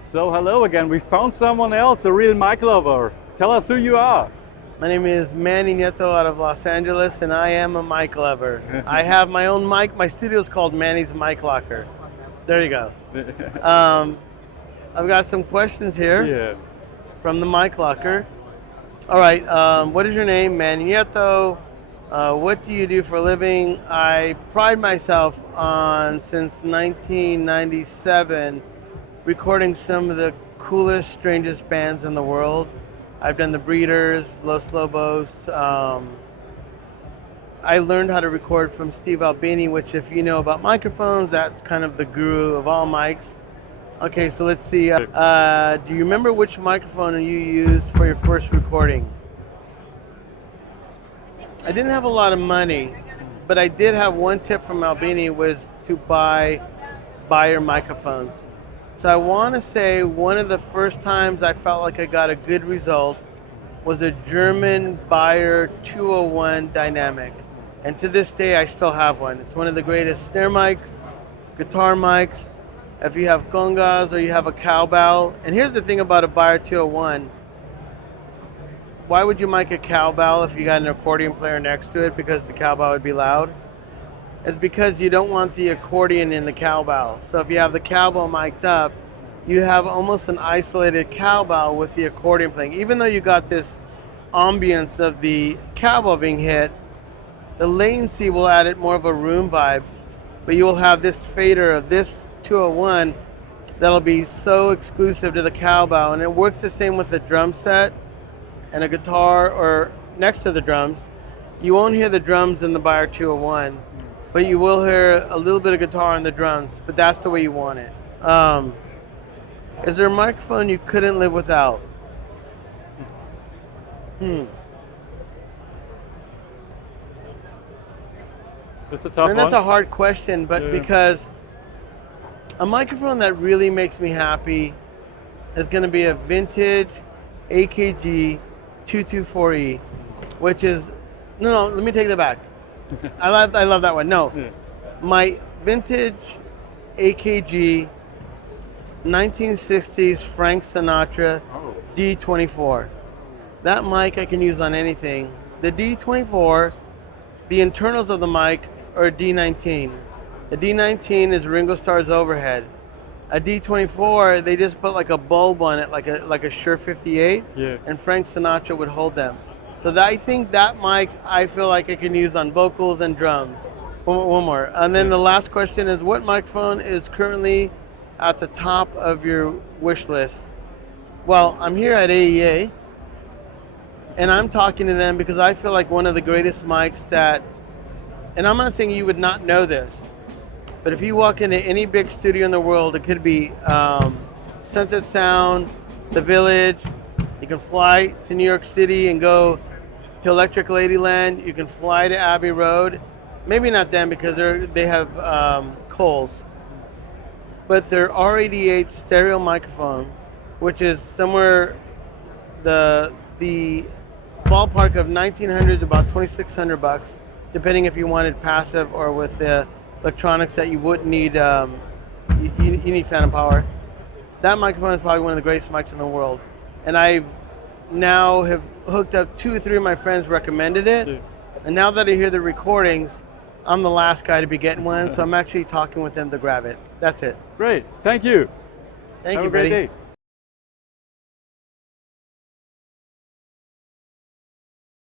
So hello again. We found someone else, a real mic lover. Tell us who you are. My name is Manny Nieto out of Los Angeles, and I am a mic lover. I have my own mic. My studio is called Manny's Mic Locker. There you go. I've got some questions here Yeah. from the Mic Locker. All right, what is your name? Manny Nieto. What do you do for a living? I pride myself on, since 1997, recording some of the coolest, strangest bands in the world. I've done the Breeders, Los Lobos. I learned how to record from Steve Albini, which, if you know about microphones, that's kind of the guru of all mics. Okay, so let's see. Do you remember which microphone you used for your first recording? I didn't have a lot of money, but I did have one tip from Albini, was to buy buyer microphones. So I want to say one of the first times I felt like I got a good result was a German Bayer 201 dynamic. And to this day, I still have one. It's one of the greatest snare mics, guitar mics. If you have congas or you have a cowbell. And here's the thing about a Bayer 201. Why would you mic a cowbell if you got an accordion player next to it? Because the cowbell would be loud. It's because you don't want the accordion in the cowbell. So if you have the cowbell mic'd up, you have almost an isolated cowbell with the accordion playing. Even though you got this ambience of the cowbell being hit, the latency will add it more of a room vibe, but you will have this fader of this 201 that'll be so exclusive to the cowbell. And it works the same with a drum set and a guitar or next to the drums. You won't hear the drums in the Bayer 201. But you will hear a little bit of guitar on the drums, but that's the way you want it. Is there a microphone you couldn't live without? It's a tough And that's one. a hard question, but Yeah. because a microphone that really makes me happy is going to be a vintage AKG 224E, which is, no, let me take that back. I love that one. No, Yeah. my vintage AKG 1960s Frank Sinatra Oh. D24. That mic I can use on anything. The D24, the internals of the mic are D19. The D19 is Ringo Starr's overhead. A D24, they just put like a bulb on it, like a Shure 58, Yeah. and Frank Sinatra would hold them. So I think that mic I feel like I can use on vocals and drums. One more. And then the last question is, what microphone is currently at the top of your wish list? Well, I'm here at AEA, and I'm talking to them because I feel like one of the greatest mics that, and I'm not saying you would not know this, but if you walk into any big studio in the world, it could be Sunset Sound, The Village. You can fly to New York City and go to Electric Ladyland. You can fly to Abbey Road. Maybe not them because they have Coles. But their R88 stereo microphone, which is somewhere the ballpark of $1,900 to about $2,600, depending if you wanted passive or with the electronics that you wouldn't need. You need phantom power. That microphone is probably one of the greatest mics in the world, and I now have hooked up 2 or 3 of my friends recommended it. Yeah. And now that I hear the recordings, I'm the last guy to be getting one, so I'm actually talking with them to grab it. That's it. Great. Thank you. Thank Have you, a great buddy. day.